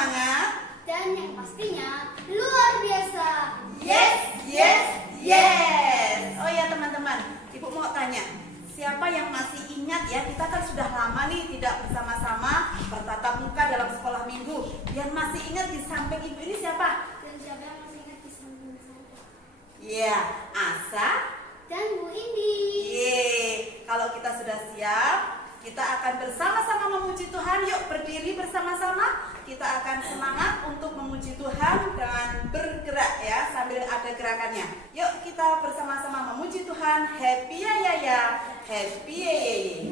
semangat dan yang pastinya luar biasa. Yes, yes, yes. Oh ya teman-teman, Ibu mau tanya, siapa yang masih ingat ya, kita kan sudah lama nih tidak bersama-sama bertatap muka dalam sekolah minggu. Yang masih ingat di samping Ibu ini siapa? Dan siapa yang masih ingat di samping saya? Iya, Asa Dan Bu Indi. Kalau kita sudah siap, kita akan bersama-sama memuji Tuhan. Yuk berdiri bersama-sama. Kita akan semangat untuk memuji Tuhan dengan bergerak ya, sambil ada gerakannya. Yuk kita bersama-sama memuji Tuhan. Happy ya ya ya, happy ya ya ya.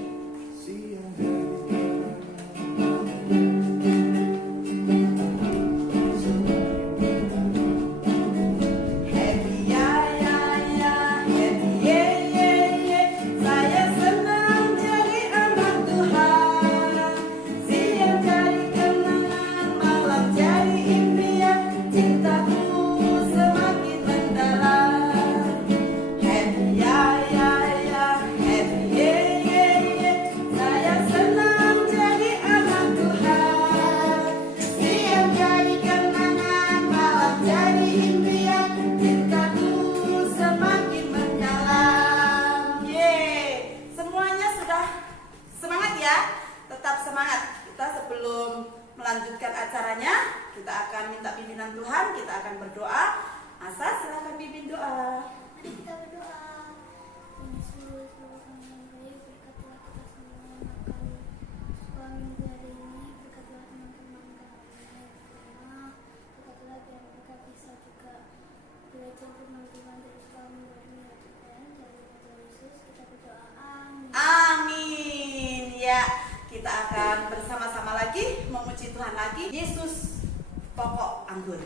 Melanjutkan acaranya, kita akan minta pimpinan Tuhan, kita akan berdoa. Asa, silakan pimpin doa. Mari kita berdoa. Yesus, Bapa kami yang baik, berkatilah kita semua yang akan sekolah minggu hari ini. Berkatilah teman-teman kami bersama. Berkatilah biar mereka bisa juga belajar firman Tuhan dari sekolah minggu hari ini. Dan dari nama Yesus kita berdoa. Amin. Amin. Ya. Kita akan bersama-sama lagi memuji Tuhan lagi. Yesus pokok anggur.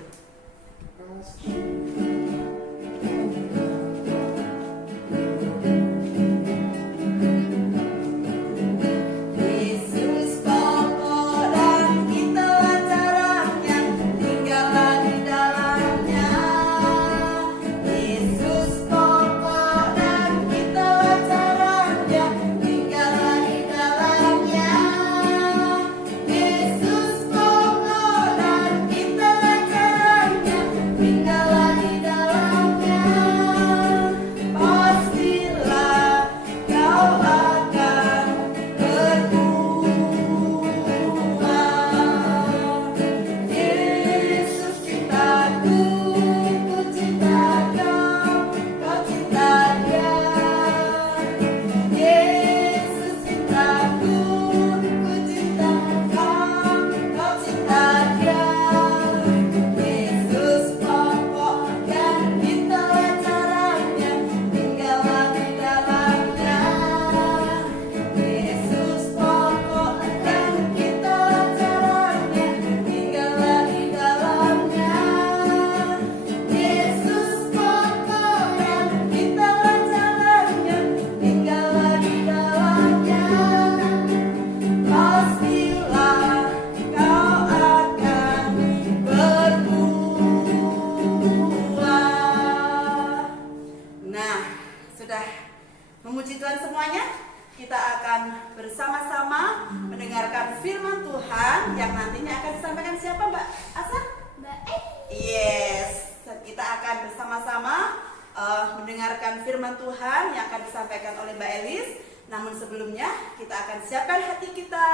Memuji Tuhan semuanya, kita akan bersama-sama mendengarkan firman Tuhan yang nantinya akan disampaikan siapa Mbak Asa? Mbak Eni. Yes, kita akan bersama-sama mendengarkan firman Tuhan yang akan disampaikan oleh Mbak Elis. Namun sebelumnya kita akan siapkan hati kita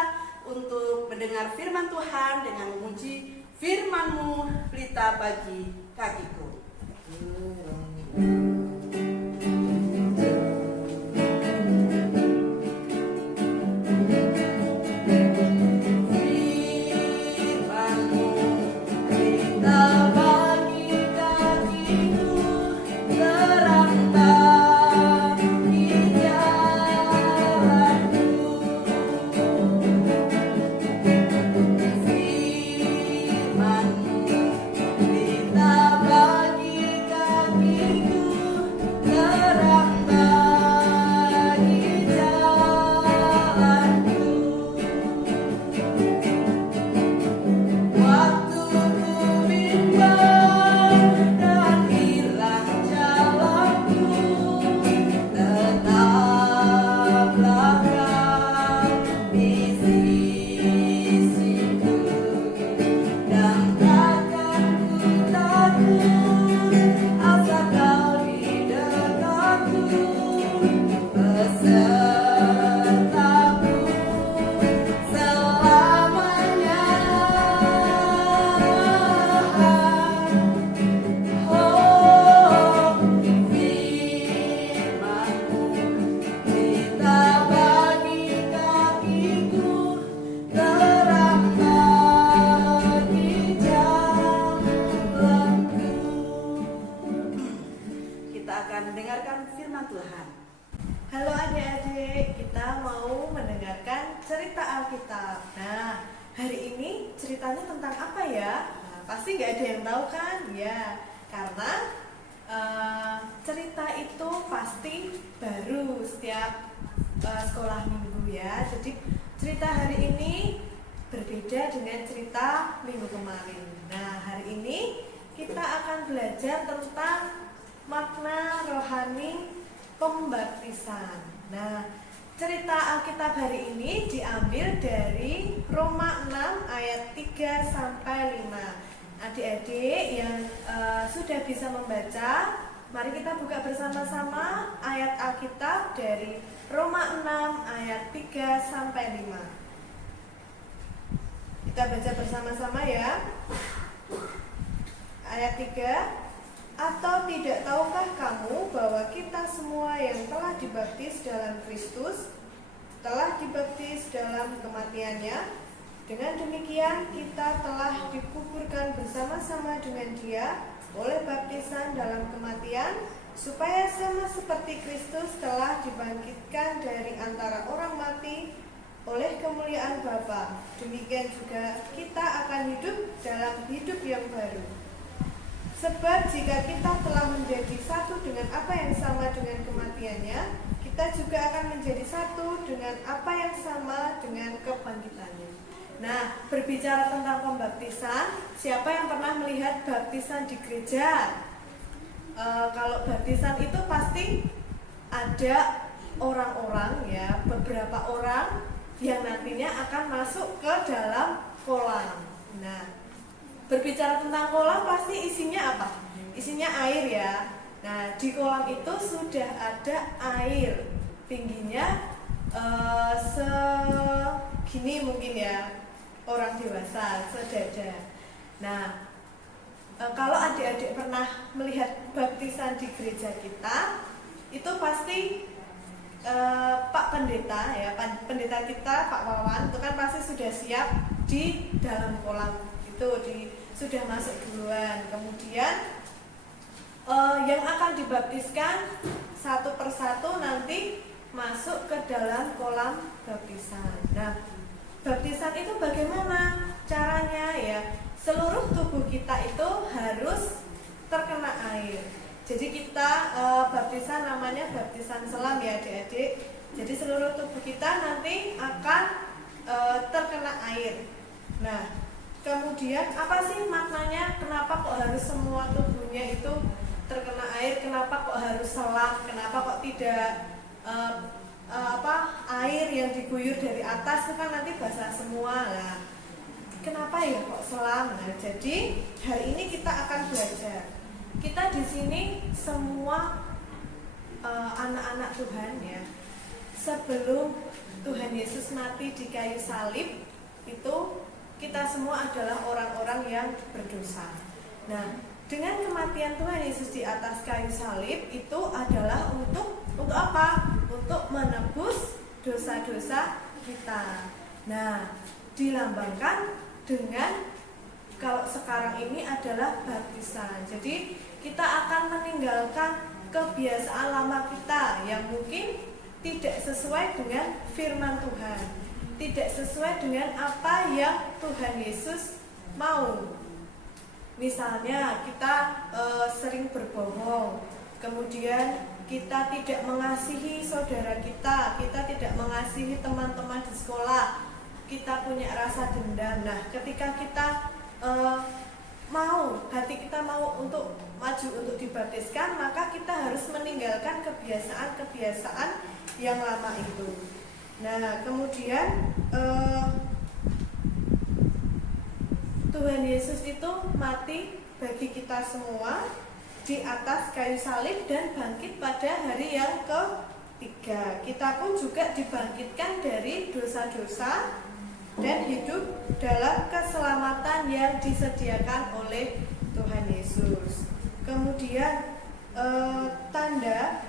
untuk mendengar firman Tuhan dengan memuji firman-Mu, pelita bagi kakiku. Kita bagi kakiku. cerita Alkitab. Nah, hari ini ceritanya tentang apa ya? Nah, pasti nggak ada yang tahu kan? Ya, karena cerita itu pasti baru setiap sekolah minggu ya. Jadi cerita hari ini berbeda dengan cerita minggu kemarin. Nah, hari ini kita akan belajar tentang makna rohani pembaptisan. Nah, cerita Alkitab hari ini diambil dari Roma 6 ayat 3 sampai 5. Adik-adik yang sudah bisa membaca, mari kita buka bersama-sama ayat Alkitab dari Roma 6 ayat 3 sampai 5. Kita baca bersama-sama ya. Ayat 3. Atau tidak tahukah kamu bahwa kita semua yang telah dibaptis dalam Kristus telah dibaptis dalam kematiannya? Dengan demikian kita telah dikuburkan bersama-sama dengan Dia oleh baptisan dalam kematian, supaya sama seperti Kristus telah dibangkitkan dari antara orang mati oleh kemuliaan Bapa, demikian juga kita akan hidup dalam hidup yang baru. Sebab jika kita telah menjadi satu dengan apa yang sama dengan kematiannya, kita juga akan menjadi satu dengan apa yang sama dengan kebangkitannya. Nah, berbicara tentang pembaptisan, siapa yang pernah melihat baptisan di gereja? Kalau baptisan itu pasti ada orang-orang ya, beberapa orang yang nantinya akan masuk ke dalam kolam. Nah, berbicara tentang kolam pasti isinya apa? Isinya air ya. Nah, di kolam itu sudah ada air, tingginya segini mungkin ya, orang dewasa, sedada. Nah, kalau adik-adik pernah melihat baptisan di gereja kita, itu pasti Pak Pendeta ya, pendeta kita Pak Wawan itu kan pasti sudah siap di dalam kolam itu, sudah masuk duluan. Kemudian yang akan dibaptiskan satu persatu nanti masuk ke dalam kolam baptisan. Nah, baptisan itu bagaimana caranya ya? Seluruh tubuh kita itu harus terkena air. Jadi kita baptisan namanya baptisan selam ya adik-adik. Jadi seluruh tubuh kita nanti akan terkena air. Nah, kemudian apa sih maknanya? Kenapa kok harus semua tubuhnya itu terkena air? Kenapa kok harus selam? Kenapa kok tidak air yang diguyur dari atas itu kan nanti basah semua lah. Kenapa ya kok selam? Nah, jadi hari ini kita akan belajar. Kita di sini semua anak-anak Tuhan ya. Sebelum Tuhan Yesus mati di kayu salib itu kita semua adalah orang-orang yang berdosa. Nah, dengan kematian Tuhan Yesus di atas kayu salib itu adalah untuk apa? Untuk menebus dosa-dosa kita. Nah, dilambangkan dengan kalau sekarang ini adalah baptisan. Jadi kita akan meninggalkan kebiasaan lama kita yang mungkin tidak sesuai dengan firman Tuhan, tidak sesuai dengan apa yang Tuhan Yesus mau. Misalnya kita sering berbohong, kemudian kita tidak mengasihi saudara kita tidak mengasihi teman-teman di sekolah, kita punya rasa dendam. Nah, ketika kita hati kita mau untuk maju untuk dibaptiskan, maka kita harus meninggalkan kebiasaan-kebiasaan yang lama itu. Nah, kemudian Tuhan Yesus itu mati bagi kita semua di atas kayu salib dan bangkit pada hari yang ketiga. Kita pun juga dibangkitkan dari dosa-dosa dan hidup dalam keselamatan yang disediakan oleh Tuhan Yesus. Kemudian tanda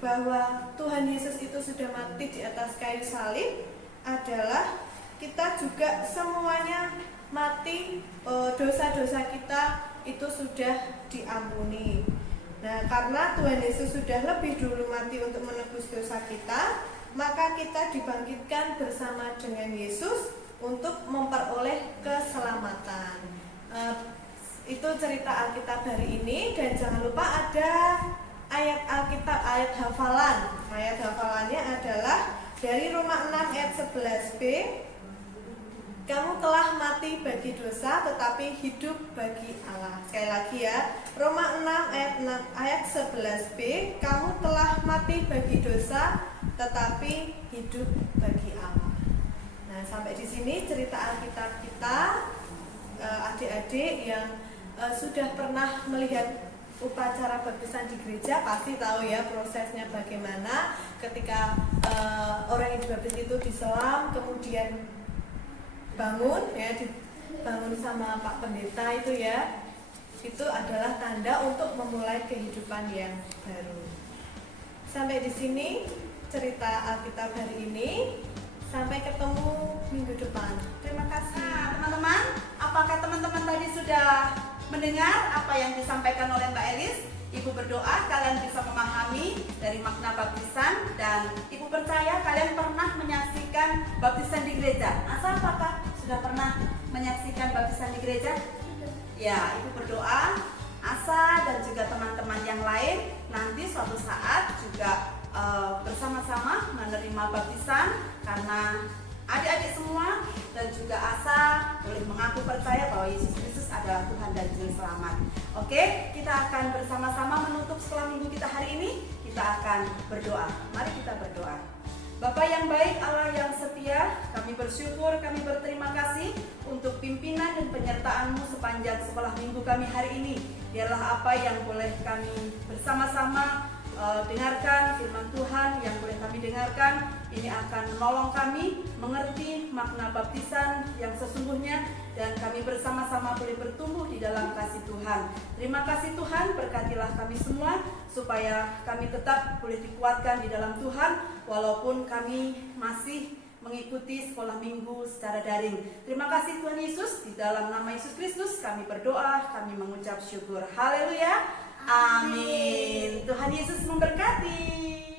bahwa Tuhan Yesus itu sudah mati di atas kayu salib adalah kita juga semuanya mati, dosa-dosa kita itu sudah diampuni. Nah, karena Tuhan Yesus sudah lebih dulu mati untuk menebus dosa kita, maka kita dibangkitkan bersama dengan Yesus untuk memperoleh keselamatan. Itu cerita Alkitab hari ini, dan jangan lupa ada ayat Alkitab, ayat hafalan. Ayat hafalannya adalah dari Roma 6 ayat 11b. Kamu telah mati bagi dosa tetapi hidup bagi Allah. Sekali lagi ya, Roma 6 ayat 11b. Kamu telah mati bagi dosa tetapi hidup bagi Allah. Nah, sampai di sini cerita Alkitab kita. Adik-adik yang sudah pernah melihat upacara baptisan di gereja pasti tahu ya prosesnya bagaimana ketika orang yang dibaptis itu diselam kemudian bangun ya, dibangun sama Pak Pendeta itu ya, itu adalah tanda untuk memulai kehidupan yang baru. Sampai di sini cerita Alkitab hari ini. Sampai ketemu minggu depan. Terima kasih. Nah, teman-teman, apakah teman-teman tadi sudah mendengar apa yang disampaikan oleh Mbak Elis? Ibu berdoa kalian bisa memahami dari makna baptisan, dan Ibu percaya kalian pernah menyaksikan baptisan di gereja. Asa, apakah sudah pernah menyaksikan baptisan di gereja? Ya, Ibu berdoa Asa dan juga teman-teman yang lain nanti suatu saat juga bersama-sama menerima baptisan, karena adik-adik semua dan juga Asa boleh mengaku percaya bahwa Yesus Kristus adalah Tuhan dan Juru Selamat. Oke, kita akan bersama-sama menutup sekolah minggu kita hari ini. Kita akan berdoa. Mari kita berdoa. Bapa yang baik, Allah yang setia, kami bersyukur, kami berterima kasih untuk pimpinan dan penyertaan-Mu sepanjang sekolah minggu kami hari ini. Biarlah apa yang boleh kami bersama-sama dengarkan firman Tuhan yang boleh kami dengarkan ini akan menolong kami mengerti makna baptisan yang sesungguhnya, dan kami bersama-sama boleh bertumbuh di dalam kasih Tuhan. Terima kasih Tuhan, berkatilah kami semua supaya kami tetap boleh dikuatkan di dalam Tuhan walaupun kami masih mengikuti sekolah minggu secara daring. Terima kasih Tuhan Yesus, di dalam nama Yesus Kristus kami berdoa, kami mengucap syukur. Haleluya. Amin. Tuhan Yesus memberkati.